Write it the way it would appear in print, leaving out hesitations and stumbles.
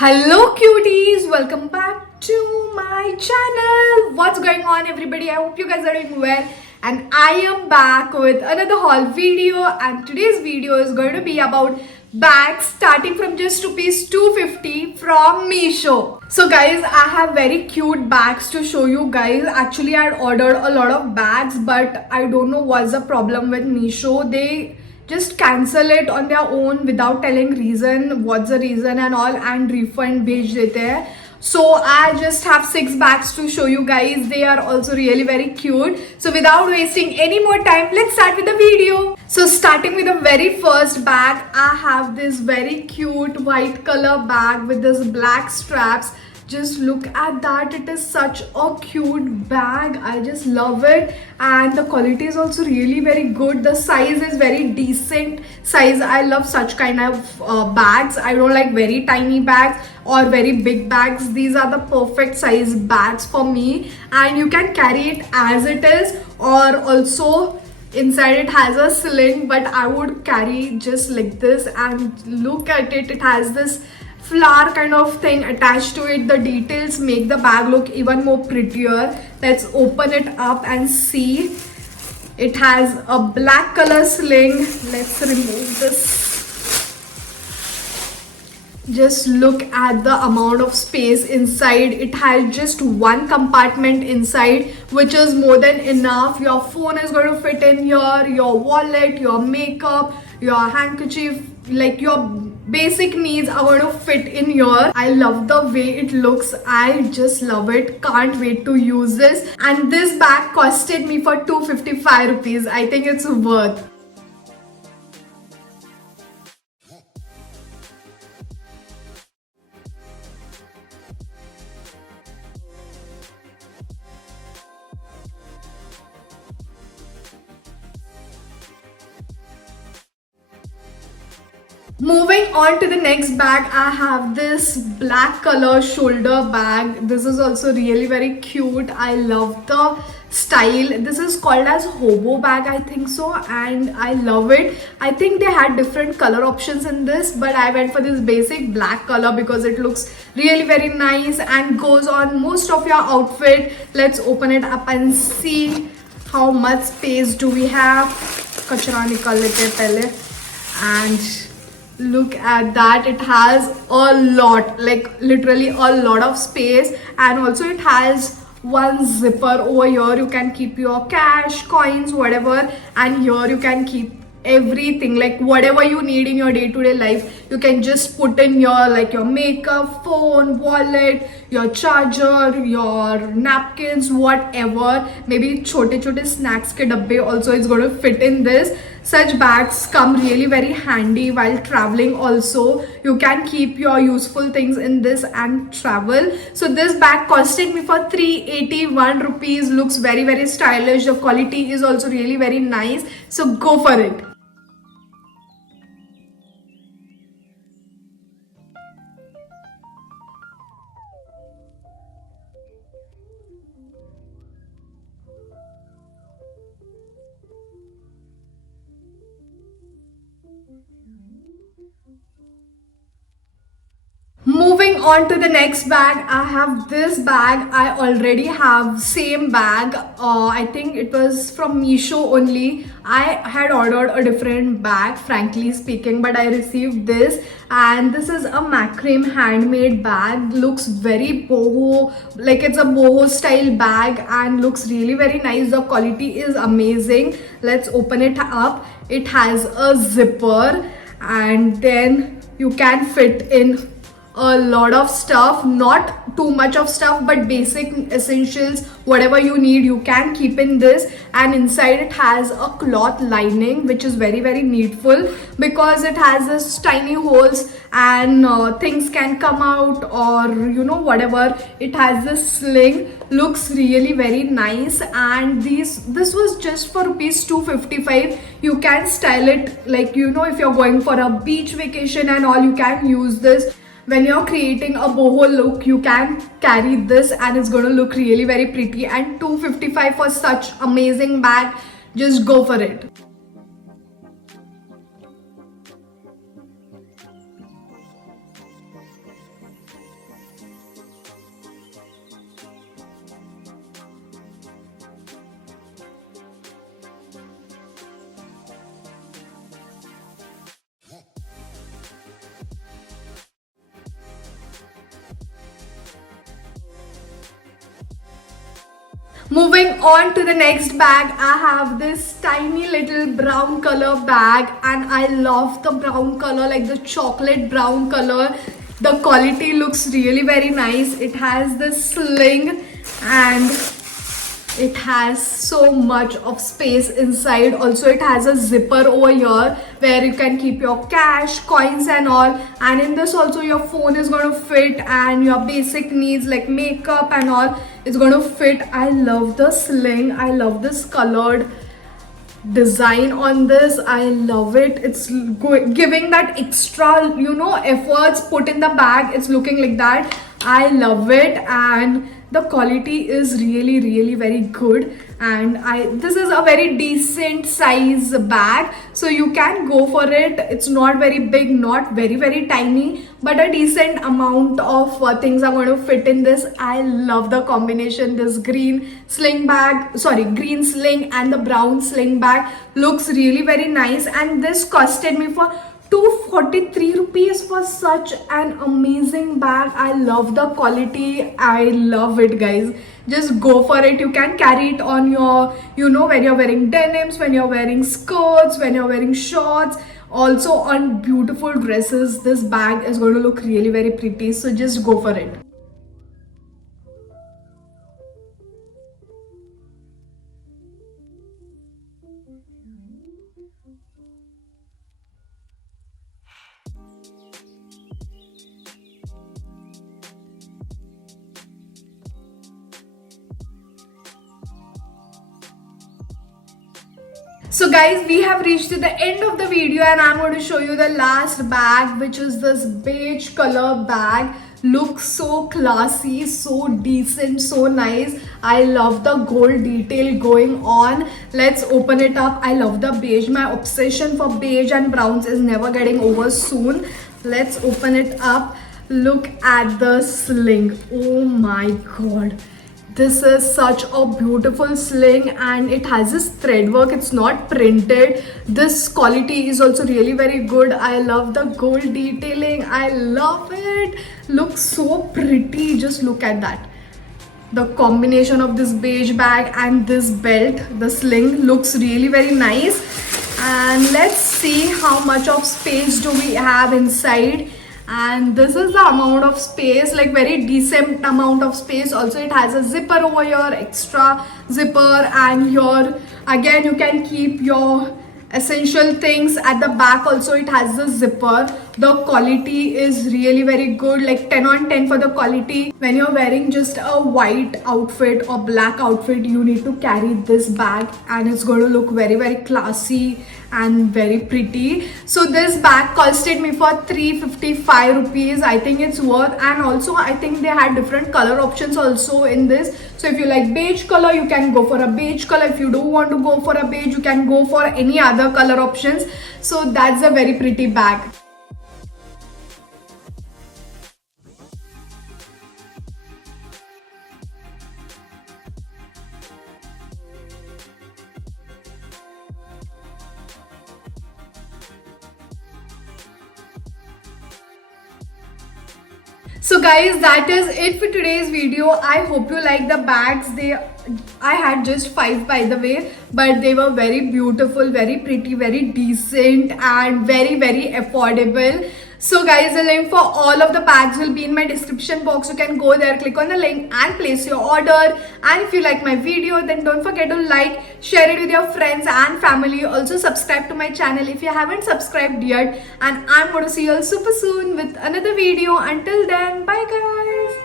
Hello cuties, welcome back to my channel. What's going on everybody? I hope you guys are doing well and I am back with another haul video, and today's video is going to be about bags starting from just rupees 250 from Meesho. So guys, I have very cute bags to show you guys. Actually, I had ordered a lot of bags, but I don't know what's the problem with Meesho. They just cancel it on their own without telling reason, what's the reason and all, and refund भेज देते हैं. So I just have 6 bags to show you guys. They are also really very cute. So without wasting any more time, let's start with the video. So starting with the very first bag, I have this very cute white color bag with this black straps. Just look at that, it is such a cute bag. I just love it, and the quality is also really very good. The size is very decent size. I love such kind of bags. I don't like very tiny bags or very big bags. These are the perfect size bags for me, and you can carry it as it is, or also inside it has a sling, but I would carry just like this. And look at it, it has this flower kind of thing attached to it. The details make the bag look even more prettier. Let's open it up and see. It has a black color sling. Let's remove this. Just look at the amount of space inside. It has just one compartment inside, which is more than enough. Your phone is going to fit in here, your wallet, your makeup, your handkerchief, like your basic needs are going to fit in here. I love the way it looks. I just love it. Can't wait to use this. And this bag costed me for 255 rupees. I think it's worth. Moving on to the next bag, I have this black color shoulder bag. This is also really very cute. I love the style. This is called as hobo bag, I think so, and I love it. I think they had different color options in this, but I went for this basic black color because it looks really very nice and goes on most of your outfit. Let's open it up and see how much space do we have. Kachra nikal lete hain pehle. And look at that, it has a lot, like literally a lot of space, and also it has one zipper over here. You can keep your cash, coins, whatever, and here you can keep everything, like whatever you need in your day-to-day life. You can just put in your, like your makeup, phone, wallet, your charger, your napkins, whatever. Maybe chote snacks ke dabbe also is going to fit in this. Such bags come really very handy while traveling also. You can keep your useful things in this and travel. So this bag costed me for 381 rupees. Looks very very stylish. The quality is also really very nice. So go for it. Moving on to the next bag, I have this bag. I already have same bag. I think it was from Meesho only. I had ordered a different bag, frankly speaking, but I received this, and this is a macrame handmade bag. Looks very boho, like it's a boho style bag, and looks really very nice. The quality is amazing. Let's open it up. It has a zipper, and then you can fit in a lot of stuff, not too much of stuff, but basic essentials, whatever you need you can keep in this. And inside it has a cloth lining, which is very very needful because it has this tiny holes, and things can come out, or you know, whatever. It has this sling. Looks really very nice, and this was just for rupees 255. You can style it, like, you know, if you're going for a beach vacation and all, you can use this. When you're creating a boho look, you can carry this and it's going to look really very pretty. And 255 for such amazing bag, just go for it. Moving on to the next bag, I have this tiny little brown color bag, and I love the brown color, like the chocolate brown color. The quality looks really very nice. It has this sling and it has so much of space inside. Also, it has a zipper over here where you can keep your cash, coins and all. And in this also your phone is going to fit, and your basic needs like makeup and all is going to fit. I love the sling. I love this colored design on this. I love it. It's giving that extra, efforts put in the bag. It's looking like that. I love it, and the quality is really very good. And this is a very decent size bag, so you can go for it. It's not very big, not very tiny, but a decent amount of things are going to fit in this. I love the combination. This green sling and the brown sling bag looks really very nice, and this costed me for 243 rupees for such an amazing bag. I love the quality. I love it, guys. Just go for it. You can carry it on your, when you're wearing denims, when you're wearing skirts, when you're wearing shorts, also on beautiful dresses. This bag is going to look really very pretty, so just go for it. So guys, we have reached to the end of the video, and I'm going to show you the last bag, which is this beige color bag. Looks so classy, so decent, so nice. I love the gold detail going on. Let's open it up. I love the beige. My obsession for beige and browns is never getting over soon. Let's open it up. Look at the sling. Oh my god. This is such a beautiful sling, and it has this thread work. It's not printed. This quality is also really very good. I love the gold detailing. I love it. Looks so pretty. Just look at that. The combination of this beige bag and this belt, the sling, looks really very nice. And let's see how much of space do we have inside. And this is the amount of space, like very decent amount of space. Also, it has a zipper over here, extra zipper, and here again you can keep your essential things. At the back also it has the zipper. The quality is really very good, like 10 on 10 for the quality. When you're wearing just a white outfit or black outfit, you need to carry this bag, and it's going to look very classy and very pretty. So this bag costed me for 355 rupees. I think it's worth. And also I think they had different color options also in this. So if you like beige color, you can go for a beige color. If you don't want to go for a beige, you can go for any other color options. So that's a very pretty bag. So guys, that is it for today's video. I hope you like the bags. I had just 5 by the way, but they were very beautiful, very pretty, very decent, and very affordable. So guys, the link for all of the bags will be in my description box. You can go there, click on the link and place your order. And if you like my video, then don't forget to like, share it with your friends and family. Also subscribe to my channel if you haven't subscribed yet. And I'm going to see you all super soon with another video. Until then, bye guys.